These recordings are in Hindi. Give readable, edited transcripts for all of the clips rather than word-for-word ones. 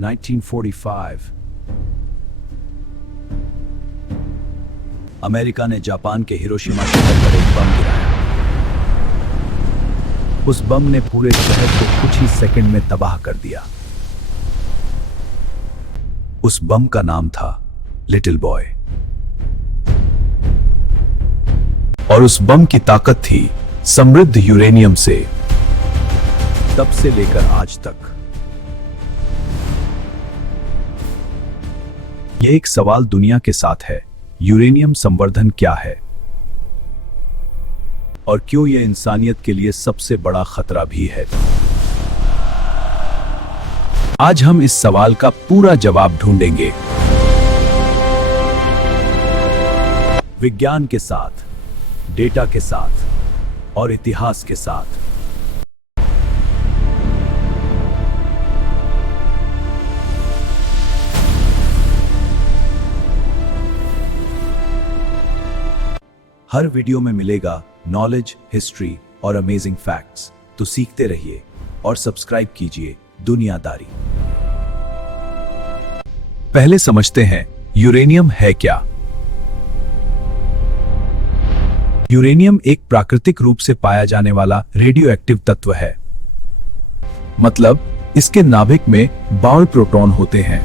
1945 अमेरिका ने जापान के हिरोशिमा शहर पर एक बम गिराया। उस बम ने पूरे शहर को कुछ ही सेकंड में तबाह कर दिया। उस बम का नाम था लिटिल बॉय। और उस बम की ताकत थी समृद्ध यूरेनियम से। तब से लेकर आज तक यह एक सवाल दुनिया के साथ है, यूरेनियम संवर्धन क्या है और क्यों यह इंसानियत के लिए सबसे बड़ा खतरा भी है। आज हम इस सवाल का पूरा जवाब ढूंढेंगे, विज्ञान के साथ, डेटा के साथ और इतिहास के साथ। हर वीडियो में मिलेगा नॉलेज, हिस्ट्री और अमेजिंग फैक्ट्स। तो सीखते रहिए और सब्सक्राइब कीजिए दुनियादारी। पहले समझते हैं यूरेनियम है क्या। यूरेनियम एक प्राकृतिक रूप से पाया जाने वाला रेडियोएक्टिव तत्व है। मतलब इसके नाभिक में बाउल प्रोटॉन होते हैं।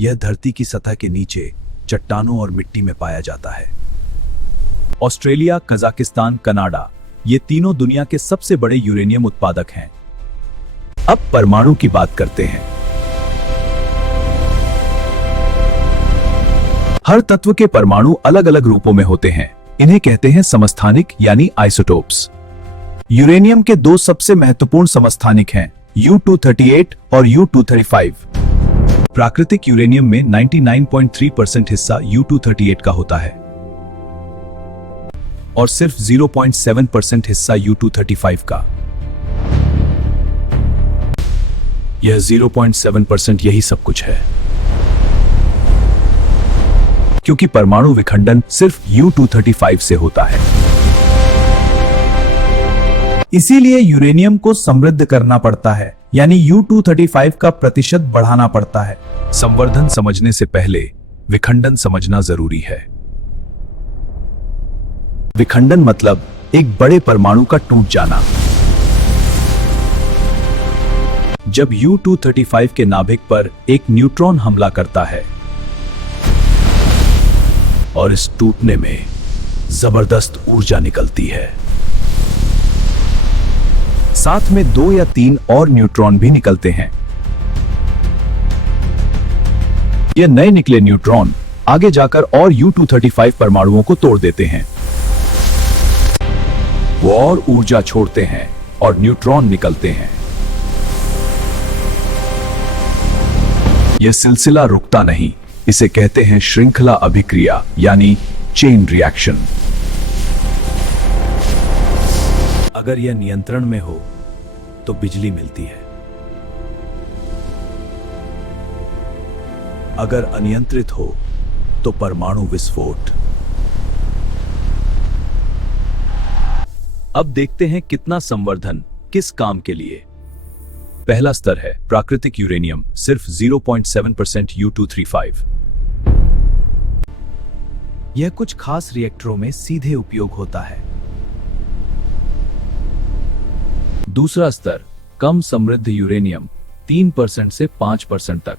यह धरती की सतह के नीचे चट्टानों और मिट्टी में पाया जाता है। ऑस्ट्रेलिया, कजाकिस्तान, कनाडा ये तीनों दुनिया के सबसे बड़े यूरेनियम उत्पादक हैं। अब परमाणु की बात करते हैं। हर तत्व के परमाणु अलग अलग रूपों में होते हैं। इन्हें कहते हैं समस्थानिक यानी आइसोटोप्स। यूरेनियम के दो सबसे महत्वपूर्ण समस्थानिक हैं, U-238 और U-235। प्राकृतिक यूरेनियम में 99.3% हिस्सा U-238 का होता है और सिर्फ 0.7% हिस्सा U-235 का। यह 0.7% यही सब कुछ है, क्योंकि परमाणु विखंडन सिर्फ U-235 से होता है। इसीलिए यूरेनियम को समृद्ध करना पड़ता है, यानी U-235 का प्रतिशत बढ़ाना पड़ता है। संवर्धन समझने से पहले विखंडन समझना जरूरी है। विखंडन मतलब एक बड़े परमाणु का टूट जाना। जब U-235 के नाभिक पर एक न्यूट्रॉन हमला करता है और इस टूटने में जबरदस्त ऊर्जा निकलती है, साथ में 2 या 3 और न्यूट्रॉन भी निकलते हैं। ये नए निकले न्यूट्रॉन आगे जाकर और U-235 परमाणुओं को तोड़ देते हैं। वो और ऊर्जा छोड़ते हैं और न्यूट्रॉन निकलते हैं। यह सिलसिला रुकता नहीं। इसे कहते हैं श्रृंखला अभिक्रिया यानी चेन रिएक्शन। अगर यह नियंत्रण में हो तो बिजली मिलती है, अगर अनियंत्रित हो तो परमाणु विस्फोट। अब देखते हैं कितना संवर्धन किस काम के लिए। पहला स्तर है प्राकृतिक यूरेनियम, सिर्फ 0.7% U-235। यह कुछ खास रिएक्टरों में सीधे उपयोग होता है। दूसरा स्तर कम समृद्ध यूरेनियम, 3% से 5% तक।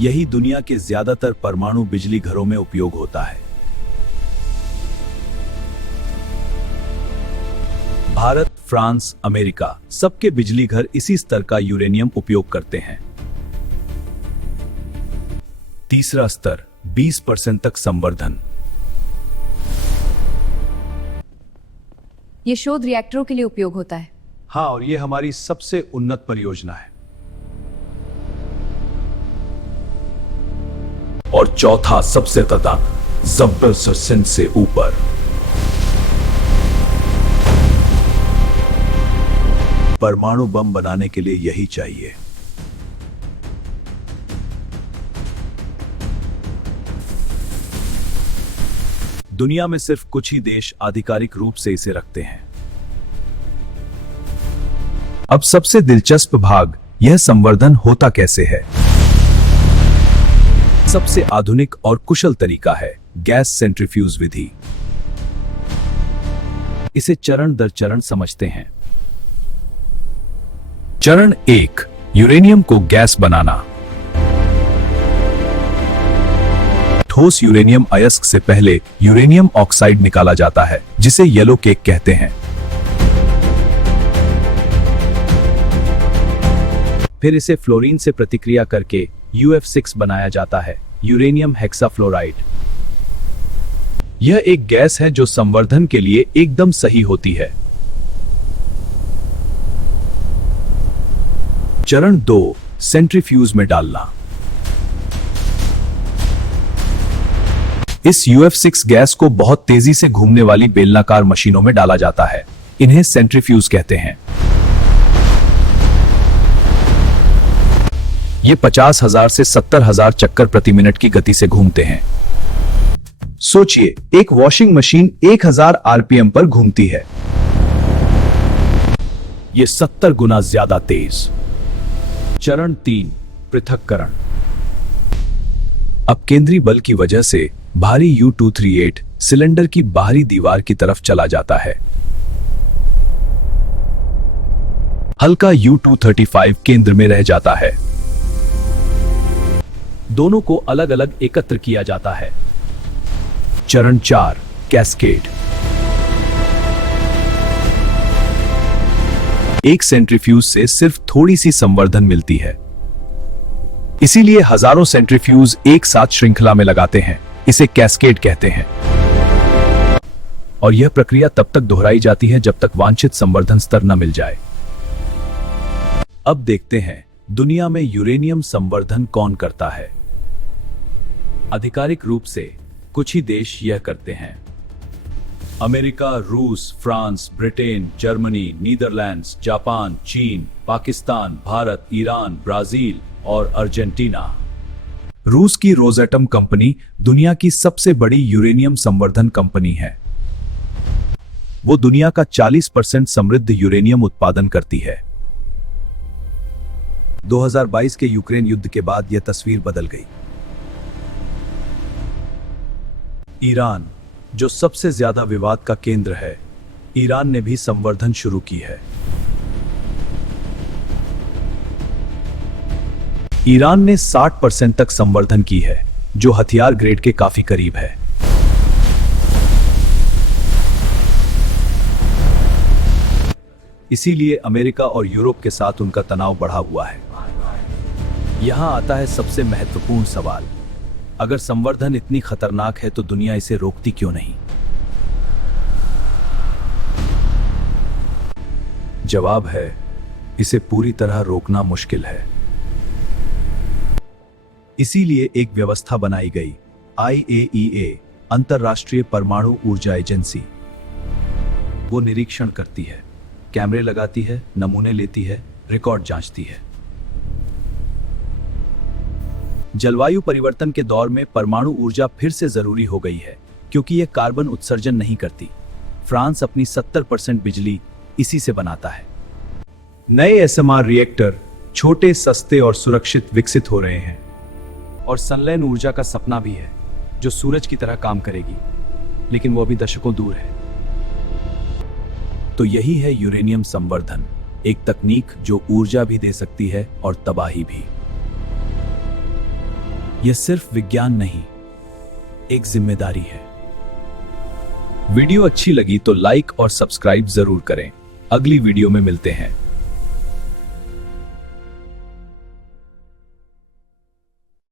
यही दुनिया के ज्यादातर परमाणु बिजली घरों में उपयोग होता है। भारत, फ्रांस, अमेरिका सबके बिजली घर इसी स्तर का यूरेनियम उपयोग करते हैं। तीसरा स्तर 20% तक संवर्धन। ये शोध रिएक्टरों के लिए उपयोग होता है। हाँ, और ये हमारी सबसे उन्नत परियोजना है। और चौथा सबसे ज्यादा 90% से ऊपर। परमाणु बम बनाने के लिए यही चाहिए। दुनिया में सिर्फ कुछ ही देश आधिकारिक रूप से इसे रखते हैं। अब सबसे दिलचस्प भाग, यह संवर्धन होता कैसे है। सबसे आधुनिक और कुशल तरीका है गैस सेंट्रीफ्यूज विधि। इसे चरण दर चरण समझते हैं। चरण 1, यूरेनियम को गैस बनाना। ठोस यूरेनियम अयस्क से पहले यूरेनियम ऑक्साइड निकाला जाता है, जिसे येलो केक कहते हैं। फिर इसे फ्लोरीन से प्रतिक्रिया करके UF6 बनाया जाता है, यूरेनियम हेक्साफ्लोराइड। यह एक गैस है जो संवर्धन के लिए एकदम सही होती है। चरण 2, सेंट्रीफ्यूज में डालना। इस UF6 गैस को बहुत तेजी से घूमने वाली बेलनाकार मशीनों में डाला जाता है। इन्हें सेंट्रीफ्यूज कहते हैं। ये 50,000 से 70,000 चक्कर प्रति मिनट की गति से घूमते हैं। सोचिए, एक वॉशिंग मशीन 1000 RPM पर घूमती है। ये 70 गुना ज्यादा तेज। चरण 3, पृथक्करण। अब केंद्रीय बल की वजह से भारी U-238 सिलेंडर की बाहरी दीवार की तरफ चला जाता है। हल्का U-235 केंद्र में रह जाता है। दोनों को अलग अलग एकत्र किया जाता है। चरण 4, कैस्केड। एक सेंट्रीफ्यूज से सिर्फ थोड़ी सी संवर्धन मिलती है, इसीलिए हजारों सेंट्रीफ्यूज एक साथ श्रृंखला में लगाते हैं। इसे कैस्केड कहते हैं। और यह प्रक्रिया तब तक दोहराई जाती है जब तक वांछित संवर्धन स्तर न मिल जाए। अब देखते हैं दुनिया में यूरेनियम संवर्धन कौन करता है। आधिकारिक रूप से कुछ ही देश यह करते हैं। अमेरिका, रूस, France, Britain, Germany, Netherlands, Japan, चीन, पाकिस्तान, भारत, ईरान, ब्राजील और अर्जेंटीना। रूस की रोसेटम कंपनी दुनिया की सबसे बड़ी यूरेनियम संवर्धन कंपनी है। वो दुनिया का 40% समृद्ध यूरेनियम उत्पादन करती है। 2022 के यूक्रेन युद्ध के बाद यह तस्वीर बदल गई। ईरान, जो सबसे ज्यादा विवाद का केंद्र है, ईरान ने भी संवर्धन शुरू की है। ईरान ने 60% तक संवर्धन की है, जो हथियार ग्रेड के काफी करीब है। इसीलिए अमेरिका और यूरोप के साथ उनका तनाव बढ़ा हुआ है। यहां आता है सबसे महत्वपूर्ण सवाल, अगर संवर्धन इतनी खतरनाक है तो दुनिया इसे रोकती क्यों नहीं? जवाब है, इसे पूरी तरह रोकना मुश्किल है। इसीलिए एक व्यवस्था बनाई गई, IAEA, अंतर्राष्ट्रीय परमाणु ऊर्जा एजेंसी। वो निरीक्षण करती है, कैमरे लगाती है, नमूने लेती है, रिकॉर्ड जांचती है। जलवायु परिवर्तन के दौर में परमाणु ऊर्जा फिर से जरूरी हो गई है, क्योंकि यह कार्बन उत्सर्जन नहीं करती। फ्रांस अपनी 70% बिजली इसी से बनाता है। नए SMR रिएक्टर छोटे, सस्ते और सुरक्षित विकसित हो रहे हैं। और संलयन ऊर्जा का सपना भी है, जो सूरज की तरह काम करेगी, लेकिन वो अभी दशकों दूर है। तो यही है यूरेनियम संवर्धन, एक तकनीक जो ऊर्जा भी दे सकती है और तबाही भी। यह सिर्फ विज्ञान नहीं, एक जिम्मेदारी है। वीडियो अच्छी लगी तो लाइक और सब्सक्राइब जरूर करें। अगली वीडियो में मिलते हैं।